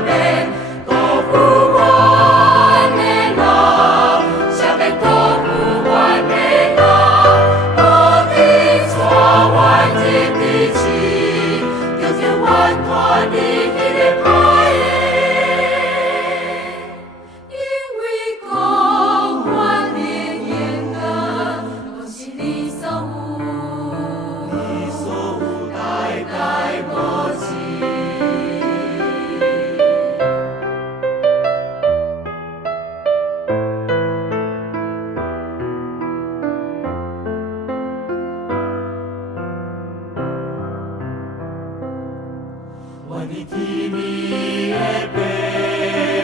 bên có phù hoa nê la xa bên có phù hoa nê la có đi xóa hoàn thiên đi chi yêu thiên hoàn thoa đi khi để phai因为光华烈焰的东西里守护代代不弃万里天你的病，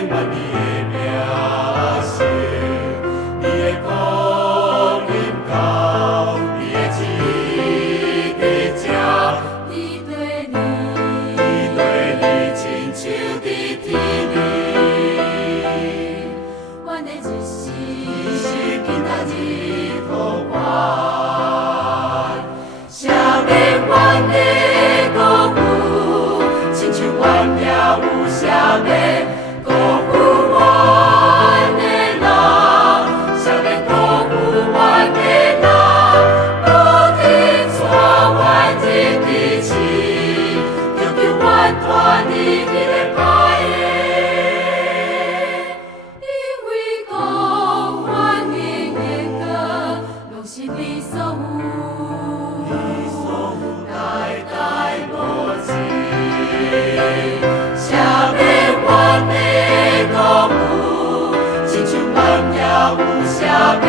万里的名声，你的光临高，你的旨意在这，你对你亲像在天里，阮的一世今仔日可还，啥免阮的辜负，亲像阮也有啥免辜负阮的人，啥免辜负阮的人，不停带阮入地市，要求阮带你去个歹的，因为光阮的眼光拢是你守护，代代无弃。啥免阮的辜负，亲像阮也有啥免。